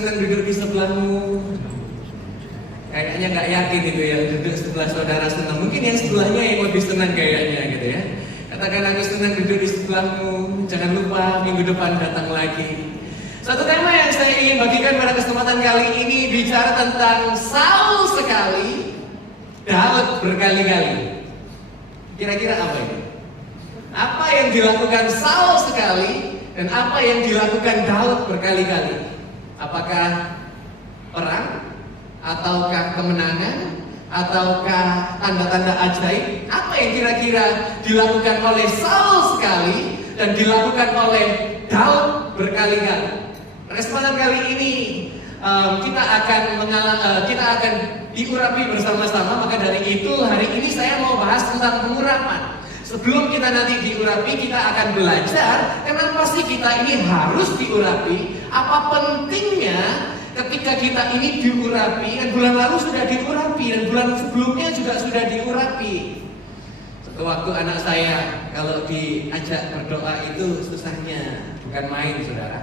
senang duduk di sebelahmu? Kayaknya nggak yakin itu ya, duduk sebelah saudara senang. Mungkin yang sebelahnya yang lebih senang kayaknya gitu ya. Katakan aku senang duduk di sebelahmu. Jangan lupa minggu depan datang lagi. Satu tema yang saya ingin bagikan pada kesempatan kali ini bicara tentang Saul sekali, Daud berkali-kali. Kira-kira apa ini? Apa yang dilakukan Saul sekali dan apa yang dilakukan Daud berkali-kali? Apakah perang? Ataukah kemenangan? Ataukah tanda-tanda ajaib? Apa yang kira-kira dilakukan oleh Saul sekali dan dilakukan oleh Daud berkali-kali? Kesempatan kali ini kita akan diurapi bersama-sama. Maka dari itu hari ini saya mau bahas tentang pengurapan. Sebelum kita nanti diurapi, kita akan belajar kenapa sih kita ini harus diurapi. Apa pentingnya ketika kita ini diurapi. Dan bulan lalu sudah diurapi dan bulan sebelumnya juga sudah diurapi. Sewaktu anak saya kalau diajak berdoa itu susahnya bukan main, saudara.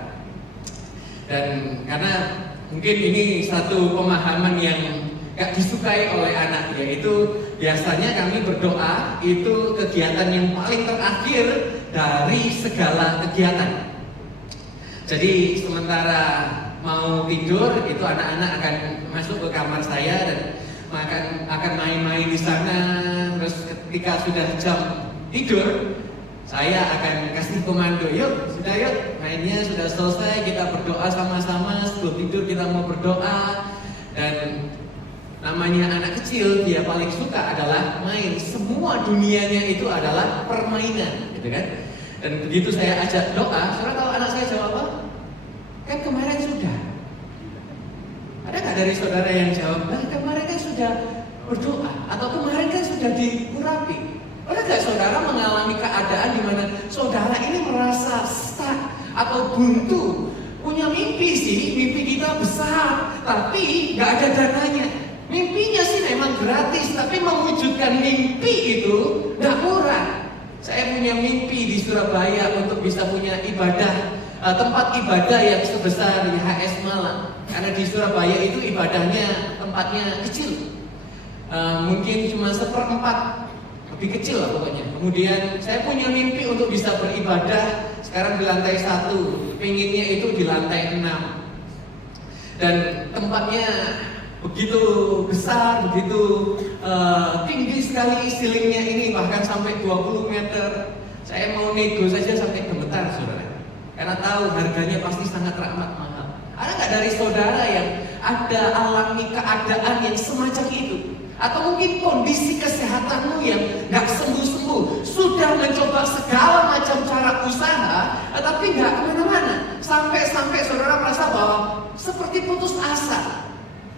Dan karena mungkin ini satu pemahaman yang gak disukai oleh anak, yaitu biasanya kami berdoa itu kegiatan yang paling terakhir dari segala kegiatan. Jadi sementara mau tidur itu anak-anak akan masuk ke kamar saya dan akan main-main di sana. Terus ketika sudah jam tidur, saya akan kasih komando, yuk mainnya sudah selesai, kita berdoa sama-sama. Sebelum tidur kita mau berdoa. Dan namanya anak kecil, dia paling suka adalah main. Semua dunianya itu adalah permainan, gitu kan. Dan begitu saya ajak doa, saudara tahu anak saya jawab apa? Kan kemarin sudah. Ada nggak dari saudara yang jawab, nah kemarin kan sudah berdoa, atau kemarin kan sudah diurapi? Ada nggak saudara mengalami keadaan di mana saudara ini merasa stuck atau buntu? Punya mimpi sih, mimpi kita besar, tapi nggak ada dananya. Mimpinya sih memang gratis, tapi mewujudkan mimpi itu nggak murah. Saya punya mimpi di Surabaya untuk bisa punya ibadah, tempat ibadah yang sebesar di HS Malang. Karena di Surabaya itu ibadahnya tempatnya kecil, mungkin cuma 1/4. Lebih kecil lah pokoknya. Kemudian saya punya mimpi untuk bisa beribadah sekarang di lantai 1, pengennya itu di lantai 6. Dan tempatnya begitu besar, begitu tinggi sekali ceilingnya ini, bahkan sampai 20 meter. Saya mau nego saja sampai gemetar, saudara. Karena tahu harganya pasti sangat teramat mahal. Ada nggak dari saudara yang ada alami keadaan yang semacam itu? Atau mungkin kondisi kesehatanmu yang gak sembuh-sembuh, sudah mencoba segala macam cara usaha, tapi gak kemana-mana. Sampai-sampai saudara merasa bahwa seperti putus asa.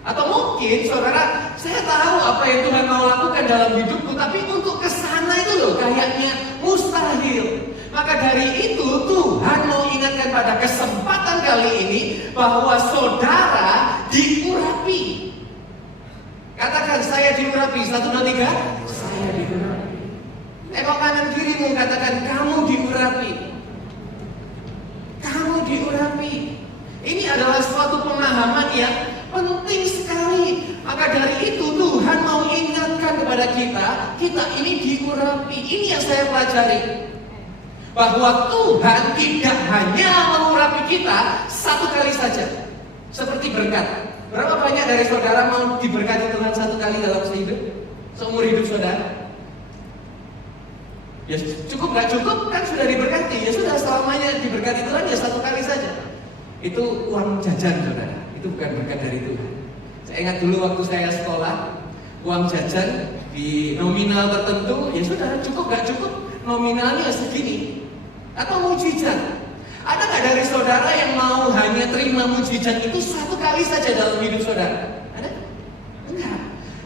Atau mungkin saudara, saya tahu apa yang Tuhan mau lakukan dalam hidupku, tapi untuk kesana itu loh kayaknya mustahil. Maka dari itu Tuhan mau ingatkan pada kesempatan kali ini bahwa saudara diurapi. Katakan, saya diurapi. 1, 2, 3. Saya diurapi. Tengok kanan kirimu, katakan, kamu diurapi. Kamu diurapi. Ini adalah suatu pemahaman yang penting sekali. Maka dari itu Tuhan mau ingatkan kepada kita ini diurapi. Ini yang saya pelajari. Bahwa Tuhan tidak hanya mengurapi kita satu kali saja. Seperti berkat. Berapa banyak dari saudara mau diberkati Tuhan satu kali dalam seumur hidup saudara? Ya cukup nggak cukup kan sudah diberkati. Ya sudah, selamanya diberkati Tuhan ya satu kali saja. Itu uang jajan saudara. Itu bukan berkat dari Tuhan. Saya ingat dulu waktu saya sekolah, uang jajan di nominal tertentu, ya sudah cukup nggak cukup nominalnya segini. Atau mujizat. Ada nggak dari saudara yang mau hanya terima mujizat itu satu kali saja dalam hidup saudara? Ada? Enggak.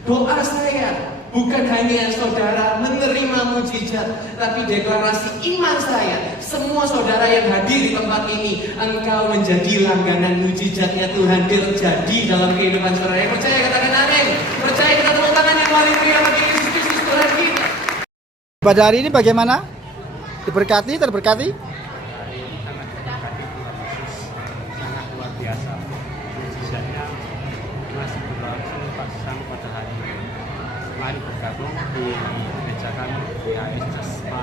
Doa saya bukan hanya saudara menerima mujizat, tapi deklarasi iman saya, semua saudara yang hadir di tempat ini, engkau menjadi langganan mujizatnya Tuhan terjadi dalam kehidupan saudara. Yang percaya katakan amin. Percaya kita tepuk tangan yang haleluya bagi Yesus Kristus Tuhan kita. Pada hari ini bagaimana? Diberkati, terberkati? gereja masih berlangsung sampai pada hari ini. Mari bergabung di gereja kami di AS Jaspa